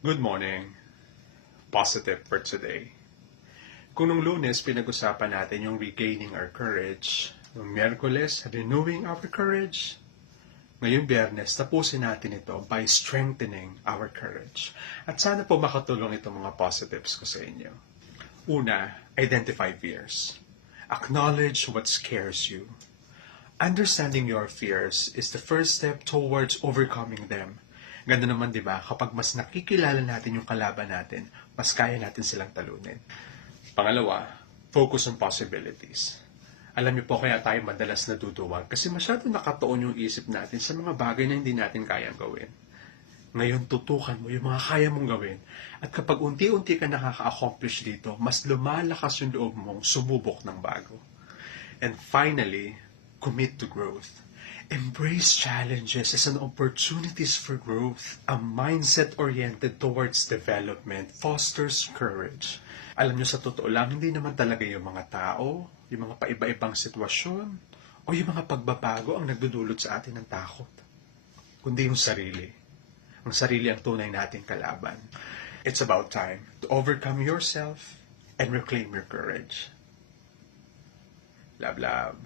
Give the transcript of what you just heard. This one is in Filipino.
Good morning. Positive for today. Kung nung Lunes pinag-usapan natin yung regaining our courage, nung Miyerkules, renewing our courage, ngayong Biyernes, tapusin natin ito by strengthening our courage. At sana po makatulong itong mga positives ko sa inyo. Una, identify fears. Acknowledge what scares you. Understanding your fears is the first step towards overcoming them. Ganda naman, di ba? Kapag mas nakikilala natin yung kalaban natin, mas kaya natin silang talunin. Pangalawa, focus on possibilities. Alam niyo po kaya tayo madalas naduduwag kasi masyado nakatuon yung isip natin sa mga bagay na hindi natin kayang gawin. Ngayon, tutukan mo yung mga kaya mong gawin. At kapag unti-unti ka nakaka-accomplish dito, mas lumalakas yung loob mong sumubok ng bago. And finally, commit to growth. Embrace challenges as an opportunities for growth. A mindset oriented towards development fosters courage. Alam nyo, sa totoo lang, hindi naman talaga yung mga tao, yung mga paiba-ibang sitwasyon, o yung mga pagbabago ang nagdudulot sa atin ng takot. Kundi yung sarili. Ang sarili ang tunay nating kalaban. It's about time to overcome yourself and reclaim your courage. Love, love.